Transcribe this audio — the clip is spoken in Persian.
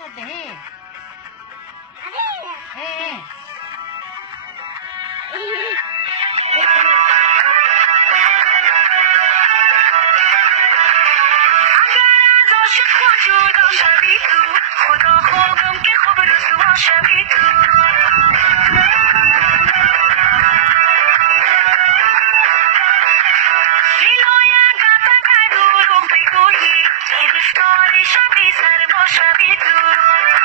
करते हैं خدا خوابم که خوب رسوا شوی تو سیلویا گتا کدو رو بگویی که دوستاری شبی سر با شبی تو